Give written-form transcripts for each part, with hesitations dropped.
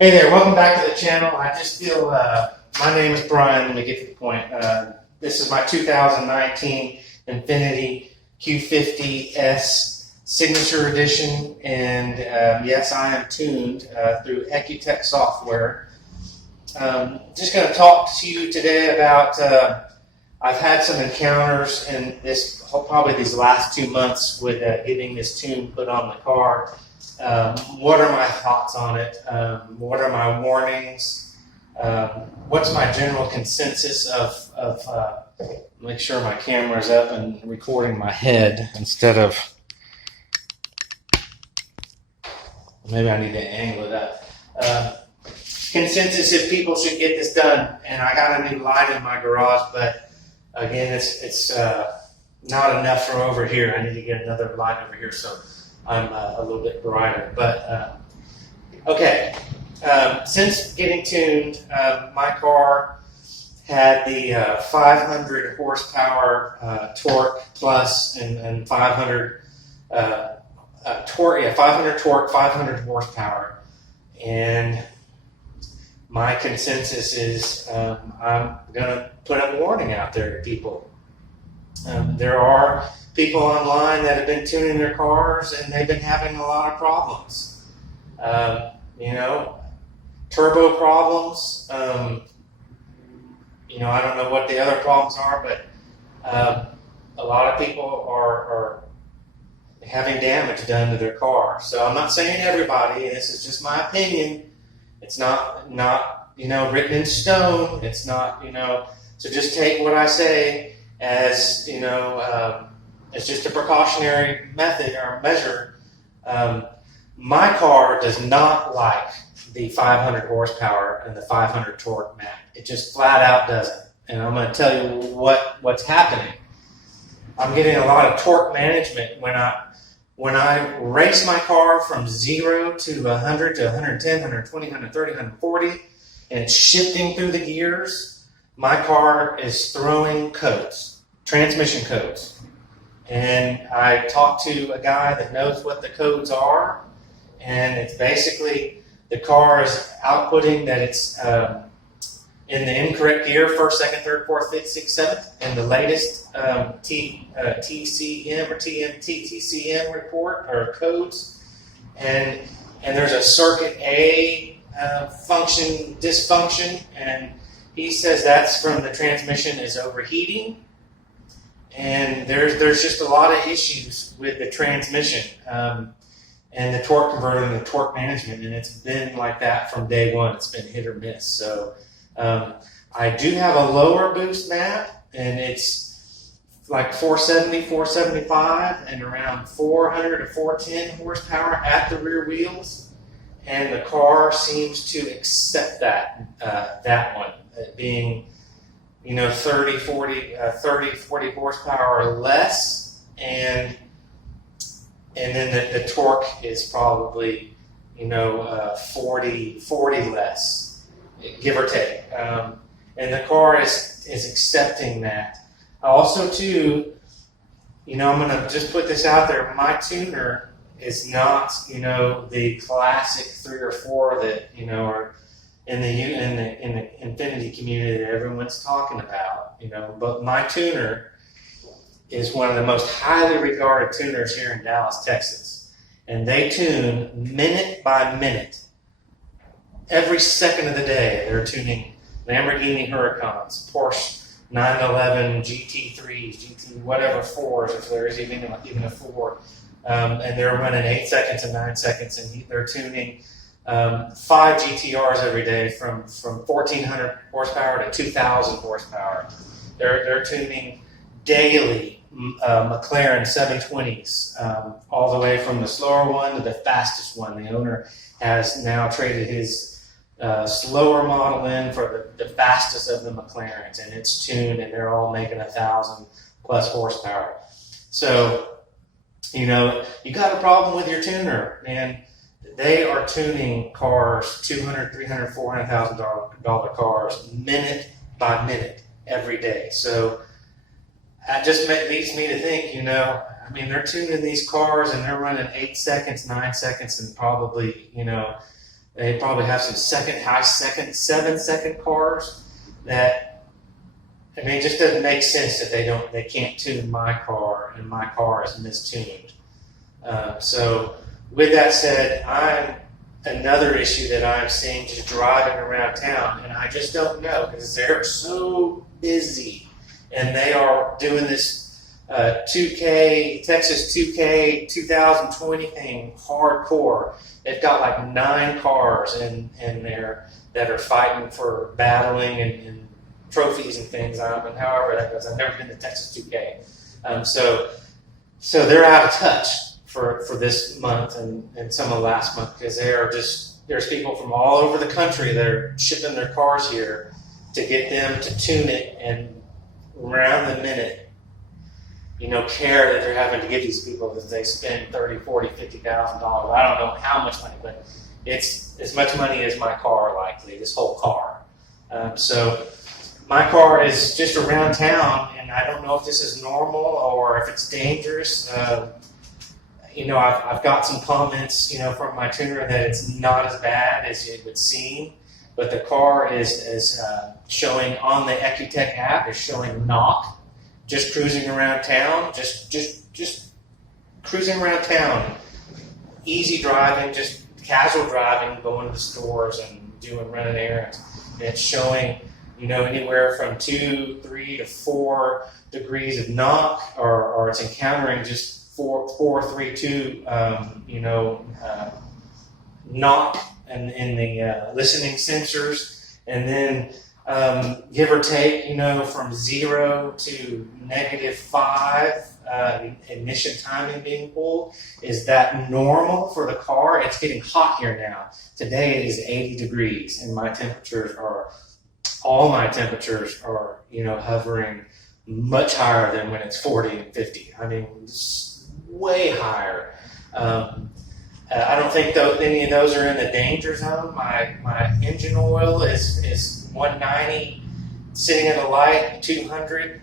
Hey there, welcome back to the channel. I just feel, my name is Brian, let me get to the point. This is my 2019 Infiniti Q50S Signature Edition, and yes, I am tuned through Ecutech software. Just going to talk to you today about, I've had some encounters in this, probably these last 2 months with getting this tune put on the car. What are my thoughts on it? What are my warnings? What's my general consensus of make sure my camera's up and recording my head instead of, maybe I need to angle it up. Consensus if people should get this done, and I got a new light in my garage, but again, it's not enough for over here. I need to get another light over here, so I'm a little bit brighter. But okay, since getting tuned, my car had the 500 horsepower torque plus and 500 torque, 500 torque, 500 horsepower, and my consensus is I'm going to put a warning out there to people. There are people online that have been tuning their cars and they've been having a lot of problems. Turbo problems. I don't know what the other problems are, but a lot of people are having damage done to their car. So I'm not saying everybody, and this is just my opinion. It's not written in stone. It's not, so just take what I say as, it's just a precautionary method or measure. My car does not like the 500 horsepower and the 500 torque map. It just flat out doesn't. And I'm going to tell you what's happening. I'm getting a lot of torque management when I race my car from 0 to 100 to 110, 120, 130, 140, and it's shifting through the gears. My car is throwing codes, transmission codes. And I talked to a guy that knows what the codes are, and it's basically the car is outputting that it's in the incorrect gear, first, second, third, fourth, fifth, sixth, seventh, and the latest TCM or TCM report or codes, and there's a circuit A function dysfunction, and he says that's from the transmission is overheating, and there's just a lot of issues with the transmission and the torque converter and the torque management, and it's been like that from day one. It's been hit or miss. So I do have a lower boost map, and it's like 470, 475, and around 400 to 410 horsepower at the rear wheels. And the car seems to accept that one, being 30, 40 horsepower or less, and then the torque is probably 40 less, give or take, and the car is accepting that. Also too, I'm going to just put this out there, my tuner is not the classic 3 or 4 that are in the Infiniti community that everyone's talking about, but my tuner is one of the most highly regarded tuners here in Dallas, Texas. And they tune minute by minute. Every second of the day, they're tuning Lamborghini Huracans, Porsche 911 GT3s, GT whatever 4s, if there is even a 4. And they're running 8 seconds and 9 seconds, and they're tuning 5 GTRs every day from 1,400 horsepower to 2,000 horsepower. They're tuning daily McLaren 720s, all the way from the slower one to the fastest one. The owner has now traded his slower model in for the fastest of the McLarens, and it's tuned, and they're all making 1,000 plus horsepower. So, you got a problem with your tuner, and they are tuning cars, $200,000, $300,000, $400,000 cars, minute by minute, every day. So that just leads me to think, they're tuning these cars and they're running 8 seconds, 9 seconds, and probably, They probably have some high second, 7-second cars that, I mean, it just doesn't make sense that they can't tune my car and my car is mistuned. So with that said, another issue that I'm seeing just driving around town, and I just don't know because they're so busy and they are doing this 2K, Texas 2K 2020 thing hardcore. They've got like 9 cars in there that are fighting for battling and trophies and things. And however that goes, I've never been to Texas 2K. So they're out of touch for this month and some of last month because there's people from all over the country that are shipping their cars here to get them to tune it and around the minute, care that they're having to give these people as they spend $30,000, $40,000, $50,000. I don't know how much money, but it's as much money as my car, likely, this whole car. So my car is just around town, and I don't know if this is normal or if it's dangerous. I've got some comments, from my tuner that it's not as bad as it would seem, but the car is showing on the Ecutech app is showing knock, just cruising around town, just cruising around town, easy driving, just casual driving, going to the stores and running errands. And it's showing, anywhere from 2, 3 to 4 degrees of knock, or it's encountering just 4, 3, 2, knock in the listening sensors, and then give or take, from 0 to -5 ignition timing being pulled. Is that normal for the car? It's getting hot here now. Today it is 80 degrees, and all my temperatures are, hovering much higher than when it's 40 and 50. I mean, way higher. I don't think any of those are in the danger zone. My engine oil is 190, sitting at a light 200.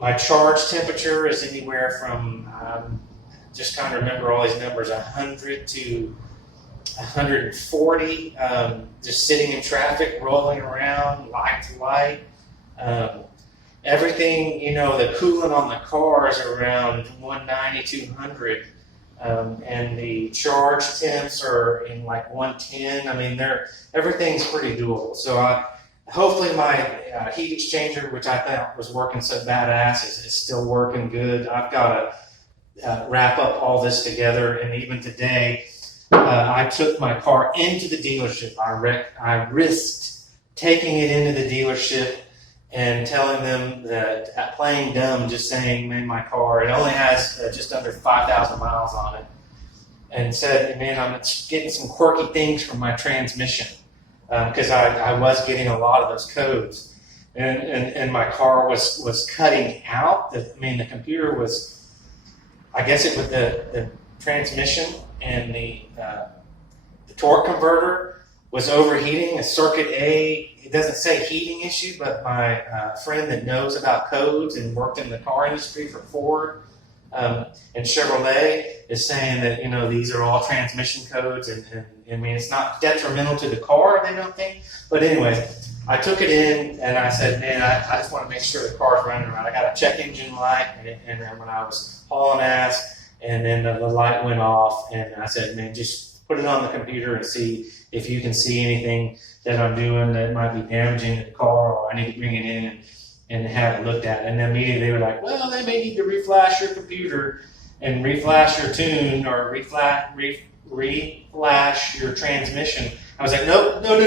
My charge temperature is anywhere from, just trying to remember all these numbers, 100 to 140. Just sitting in traffic, rolling around, light to light. Everything, the coolant on the car is around 190, 200, and the charge temps are in like 110. I mean, everything's pretty doable. So hopefully my heat exchanger, which I thought was working so badass, is still working good. I've got to wrap up all this together, and even today, I took my car into the dealership. I risked taking it into the dealership and telling them that, playing dumb, just saying, man, my car, it only has just under 5,000 miles on it, and said, man, I'm getting some quirky things from my transmission, because I was getting a lot of those codes, and my car was cutting out. The computer was, I guess it was the transmission and the torque converter was overheating. A circuit A, it doesn't say heating issue, but my friend that knows about codes and worked in the car industry for Ford and Chevrolet is saying that, these are all transmission codes, and I mean, it's not detrimental to the car, they don't think. But anyway, I took it in and I said, man, I just want to make sure the car's running around. I got a check engine light, and then when I was hauling ass, and then the light went off, and I said, man, just put it on the computer and see if you can see anything that I'm doing that might be damaging the car, or I need to bring it in and have it looked at. And then immediately they were like, well, they may need to reflash your computer and reflash your tune, or reflash your transmission. I was like, no, don't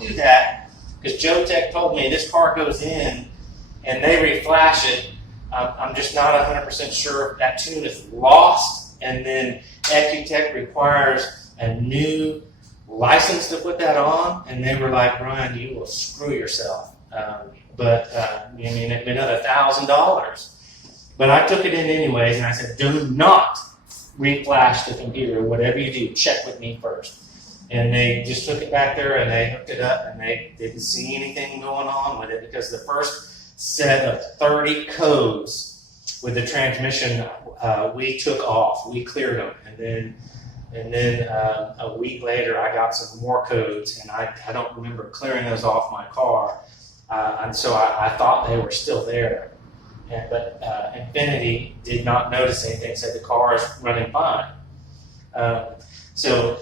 do that, because Joe Tech told me this car goes in and they reflash it. I'm just not 100% sure if that tune is lost, and then Ecutech requires a new license to put that on, and they were like, Brian, you will screw yourself. It'd been another $1,000. But I took it in anyways, and I said, do not reflash the computer. Whatever you do, check with me first. And they just took it back there, and they hooked it up, and they didn't see anything going on with it, because the first set of 30 codes with the transmission, we took off. We cleared them, and then a week later, I got some more codes, and I don't remember clearing those off my car, and so I thought they were still there. But Infiniti did not notice anything, said the car is running fine. So,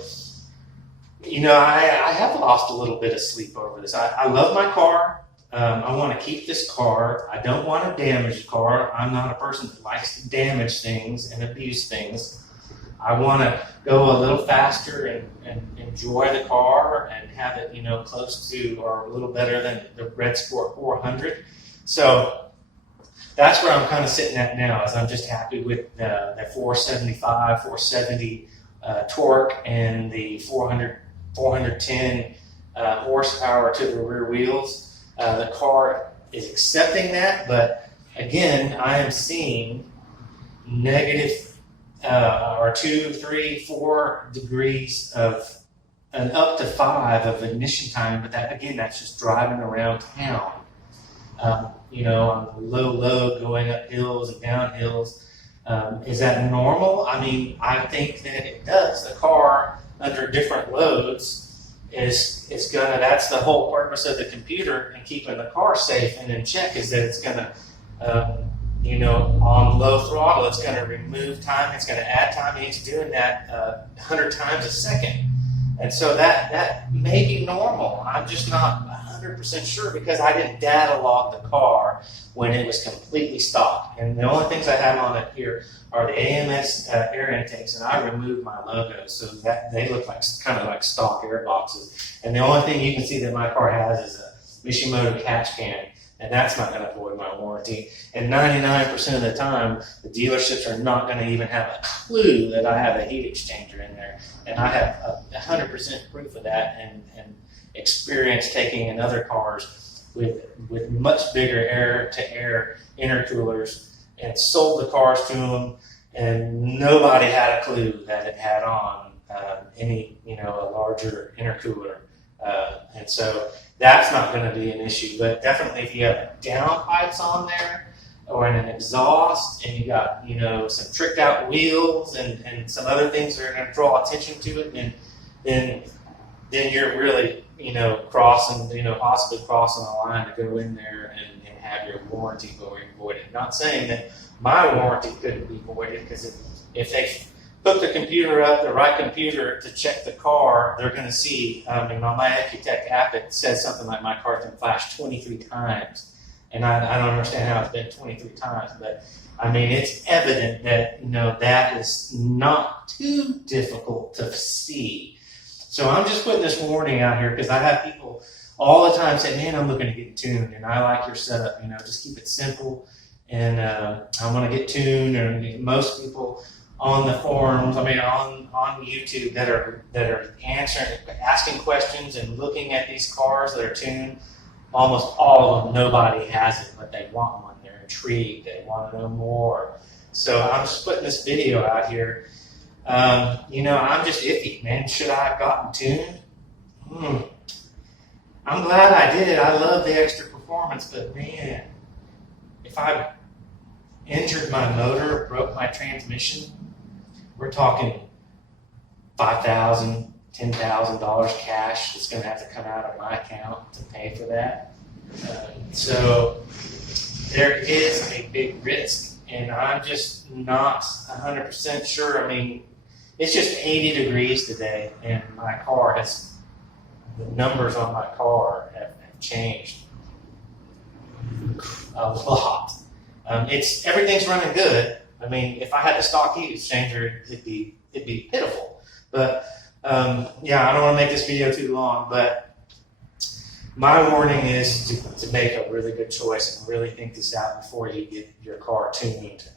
you know, I have lost a little bit of sleep over this. I love my car. I want to keep this car. I don't want to damage the car. I'm not a person that likes to damage things and abuse things. I want to go a little faster and enjoy the car and have it, you know, close to or a little better than the Red Sport 400. So that's where I'm kind of sitting at now, is I'm just happy with the 475, 470 torque and the 410 horsepower to the rear wheels. The car is accepting that, but again, I am seeing negative or 2, 3, 4 degrees of, and up to 5 of ignition time. But that, again, that's just driving around town. You know, on the low load, going up hills and down hills. Is that normal? I mean, I think that it does. The car under different loads is gonna, that's the whole purpose of the computer and keeping the car safe and in check, is that it's gonna, you know, on low throttle, it's gonna remove time, it's gonna add time, and it's doing that 100 times a second. And so that may be normal. I'm just not 100% sure, because I didn't data log the car when it was completely stock. And the only things I have on it here are the AMS air intakes, and I removed my logos so that they look like kind of like stock air boxes. And the only thing you can see that my car has is a Mishimoto catch can, and that's not going to void my warranty. And 99% of the time, the dealerships are not going to even have a clue that I have a heat exchanger in there. And I have 100% proof of that, and experience taking in other cars with much bigger air-to-air intercoolers and sold the cars to them, and nobody had a clue that it had on any, you know, a larger intercooler. And so that's not going to be an issue. But definitely if you have downpipes on there or in an exhaust, and you got, you know, some tricked out wheels and some other things that are going to draw attention to it, then you're really, you know, possibly crossing the line to go in there and have your warranty voided. Not saying that my warranty couldn't be voided, because if they hook the computer up, the right computer, to check the car, they're going to see, and on my Ecutech app, it says something like my car can flash 23 times. And I don't understand how it's been 23 times, but I mean, it's evident that, you know, that is not too difficult to see. So I'm just putting this warning out here, because I have people all the time say, man, I'm looking to get tuned, and I like your setup, you know, just keep it simple, and I want to get tuned. And most people on the forums, I mean, on YouTube that are asking questions and looking at these cars that are tuned, almost all of them, nobody has it, but they want one. They're intrigued. They want to know more. So I'm just putting this video out here. You know, I'm just iffy, man. Should I have gotten tuned? I'm glad I did. I love the extra performance, but man, if I injured my motor, broke my transmission, we're talking $5,000, $10,000 cash that's going to have to come out of my account to pay for that. So there is a big risk, and I'm just not 100% sure. I mean, it's just 80 degrees today, and my car the numbers on my car have changed a lot. Everything's running good. I mean, if I had the stock heat exchanger, it'd be pitiful. But yeah, I don't want to make this video too long, but my warning is to make a really good choice and really think this out before you get your car tuned,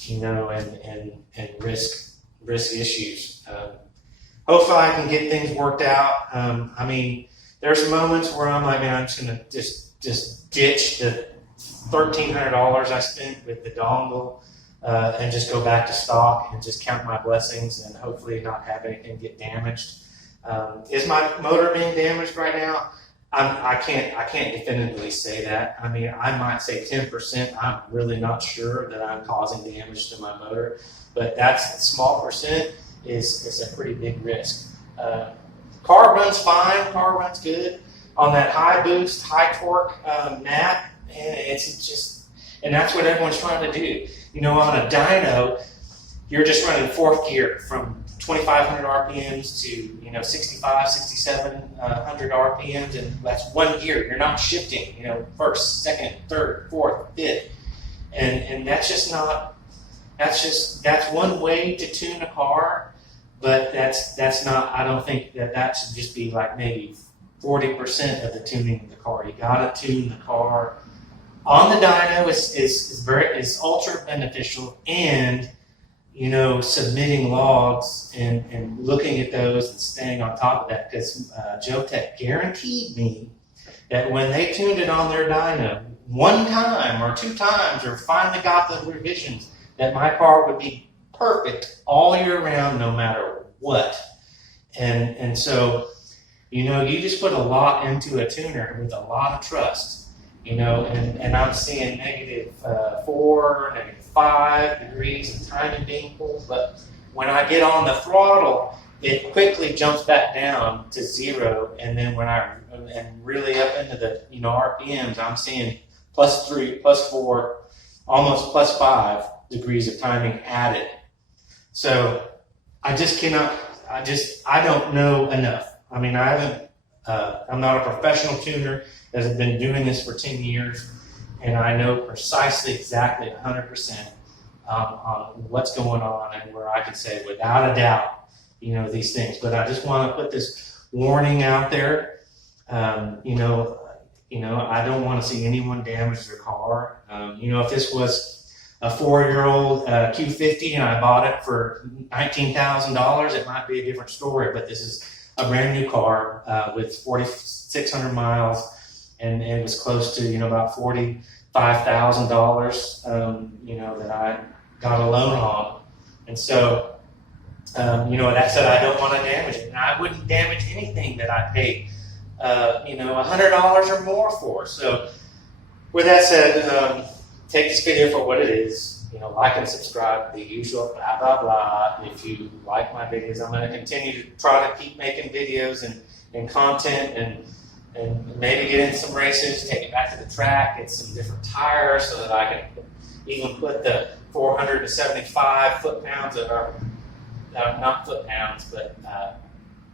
you know, and risk issues. Hopefully I can get things worked out. I mean, there's moments where I'm like, man, I'm just going to just ditch the $1,300 I spent with the dongle and just go back to stock and just count my blessings and hopefully not have anything get damaged. Is my motor being damaged right now? I can't definitively say that. I mean, I might say 10%. I'm really not sure that I'm causing damage to my motor, but that's a small percent is a pretty big risk. Car runs fine. Car runs good on that high boost, high torque nap, and and that's what everyone's trying to do. You know, on a dyno, you're just running fourth gear from 2,500 RPMs to 65, 6,700 RPMs, and that's one gear. You're not shifting. First, second, third, fourth, fifth, and that's one way to tune a car, but that's not. I don't think that should just be like maybe 40% of the tuning of the car. You got to tune the car on the dyno is ultra beneficial, and submitting logs and looking at those and staying on top of that, because Jotech guaranteed me that when they tuned it on their dyno one time or two times or finally got the revisions, that my car would be perfect all year round no matter what. And so, you just put a lot into a tuner with a lot of trust. And I'm seeing -4, -5 degrees of timing being pulled, but when I get on the throttle, it quickly jumps back down to 0, and then and really up into the RPMs, I'm seeing +3, +4, almost +5 degrees of timing added. So I don't know enough. I mean, I'm not a professional tuner that has been doing this for 10 years, and I know precisely, exactly, 100% on what's going on, and where I can say without a doubt, these things. But I just want to put this warning out there. I don't want to see anyone damage their car. If this was a 4-year-old Q50 and I bought it for $19,000, it might be a different story. But this is a brand new car with 4,600 miles. And it was close to, about $45,000, that I got a loan on. And so, that said, I don't want to damage it. And I wouldn't damage anything that I paid, $100 or more for. So with that said, take this video for what it is. Like and subscribe, the usual blah, blah, blah. If you like my videos, I'm going to continue to try to keep making videos and content and maybe get in some races, take it back to the track, get some different tires so that I can even put the 475 foot-pounds not foot-pounds, but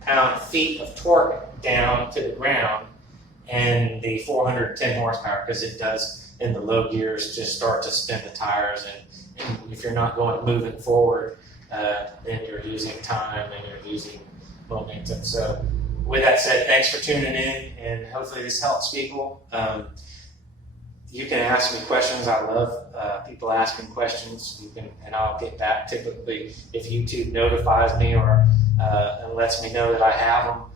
pound-feet of torque down to the ground, and the 410 horsepower, because it does in the low gears just start to spin the tires, and if you're not moving forward, then you're losing time and you're losing momentum. So with that said, thanks for tuning in, and hopefully this helps people. You can ask me questions. I love people asking questions. And I'll get back typically if YouTube notifies me or and lets me know that I have them,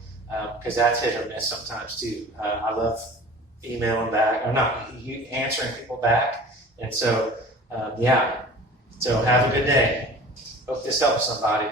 because that's hit or miss sometimes too. I love emailing back. I'm not answering people back, and so yeah. So have a good day. Hope this helps somebody.